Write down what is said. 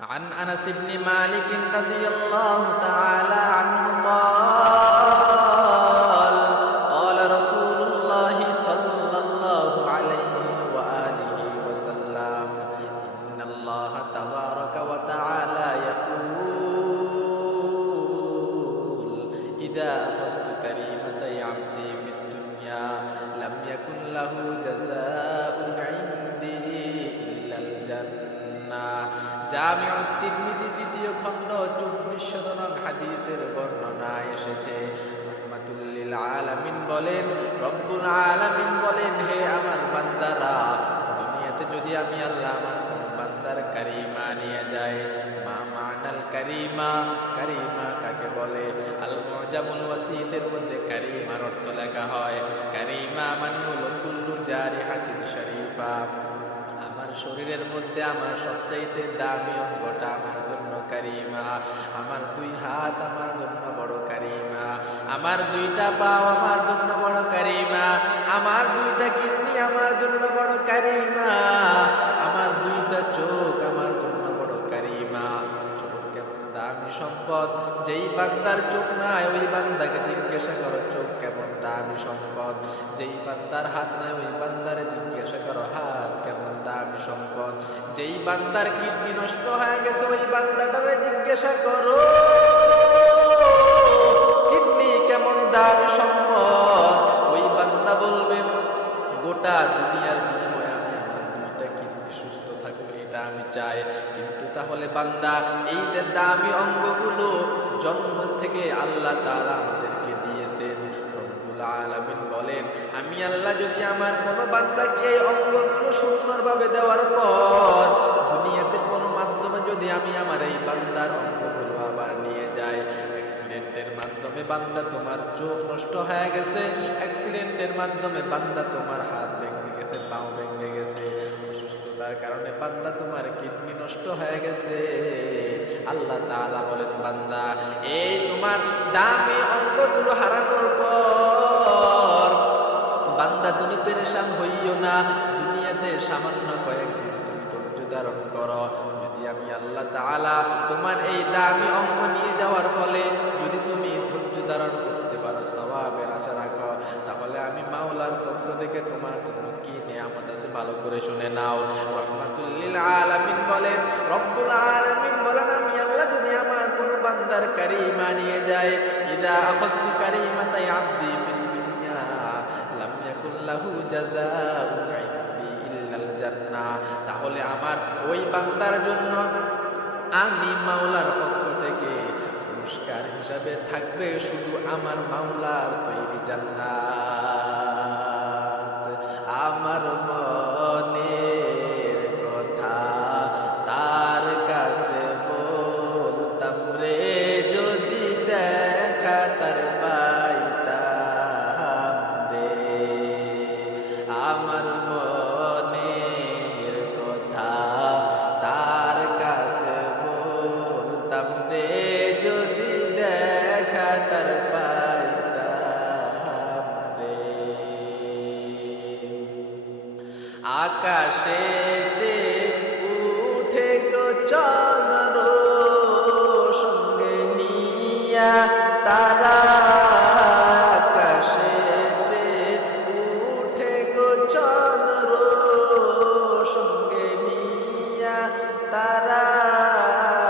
عن أنس بن مالك رضي الله تعالى عنه قال قال رسول الله صلى الله عليه وآله وسلم إن الله تبارك وتعالى يقول إذا أخذت كريمتي عبدي في الدنيا لم يكن له جزاء عندي إلا الجنة জামিউ তিরমিজি দ্বিতীয় খণ্ড 24 নং হাদিসের বর্ণনায় এসেছে রাহমাতুল লিল আলামিন বলেন, রব্বুল আলামিন বলেন, হে আমার বান্দারা, দুনিয়াতে যদি আমি আল্লাহ আমার কোন বান্দার কারিমা নিয়ে যাই। মা মানাল কারিমা, কারিমা কাকে বলে? আল মুজামুল ওয়াসিতের মধ্যে কারিমার অর্থ লেখা হয়। কারিমা মানে হলো কুল্লু জারিহাতিন শরীফা, আমার শরীরের মধ্যে আমার সবচাইতে দামি অঙ্গটা আমার জন্য কারিমা। আমার দুই হাত আমার জন্য বড় কারিমা, আমার দুইটা পাও আমার জন্য বড় কারিমা, আমার দুইটা কিডনি আমার জন্য বড় কারিমা, আমার দুইটা চোখ আমার জন্য বড় কারিমা। চোখ কেমন দামি সম্পদ, যেই বান্দার চোখ নাই ওই বান্দাকে জিজ্ঞাসা করো চোখ কেমন দামি সম্পদ। যেই বান্দার হাত নাই ওই বান্দারে জিজ্ঞাসা করো হাত কেমন দামি সম্পদ। যেই বান্দার কিডনি নষ্ট হয়ে গেছে ওই বান্দাটারে জিজ্ঞাসা করো কিডনি কেমন দামি সম্পদ। ওই বান্দা বলবে গোটা দুনিয়ার বিনিময়ে আমি আমার দুইটা কিডনি সুস্থ থাকুক এটা আমি চাই। কিন্তু তাহলে বান্দা, এই যে দামি অঙ্গগুলো জন্ম থেকে আল্লাহ তাআলা আমাদেরকে দিয়েছেন, রব্বুল আলামিন বলেন, আমি আল্লাহ যদি আমার কোনো বান্দাকে এই অঙ্গগুলো সুন্দরভাবে দেওয়ার পর দুনিয়াতে কোনো মাধ্যমে যদি আমি আমার এই বান্দার অঙ্গগুলো আবার নিয়ে যাই, অ্যাক্সিডেন্টের মাধ্যমে বান্দা তোমার চোখ নষ্ট হয়ে গেছে, অ্যাক্সিডেন্টের মাধ্যমে বান্দা তোমার হাত ভেঙে গেছে, পাও ভেঙে গেছে, অসুস্থতার কারণে বান্দা তোমার কিডনি নষ্ট হয়ে গেছে, আল্লাহ তাআলা বলেন বান্দা এই তোমার দামি অঙ্গগুলো হারানোর পর বান্দা তুমি পেরেশান হইও না, দুনিয়াতে সামান্য কয়েকদিন তুমি ধৈর্য ধারণ করো। যদি আমি আল্লাহ তাআলা তোমার এই দামি অঙ্গ নিয়ে যাওয়ার ফলে যদি তুমি ধৈর্য ধারণ করতে পারো, সওয়াবের আশা রাখো, তাহলে আমি মাওলার পক্ষ থেকে তোমার জন্য কি নিয়ামত আছে ভালো করে শুনে নাও। রাহমাতুল লিল আলামিন বলেন, রব্বুল আলামিন বলেন, আমি আল্লাহ যদি আমার কোন বান্দার কারিমা নিয়ে যাই, ইদা আখাযতু কারিমাতাই আবদি ফিদ দুনিয়া লাম ইয়াকুল লাহু জাযাউন ইনদি ইল্লাল জান্নাহ, তাহলে আমার ওই বান্দার জন্য আমি মাওলার পক্ষ থেকে পুরস্কার হিসাবে থাকবে শুধু আমার মাওলার তৈরি জান্নাত।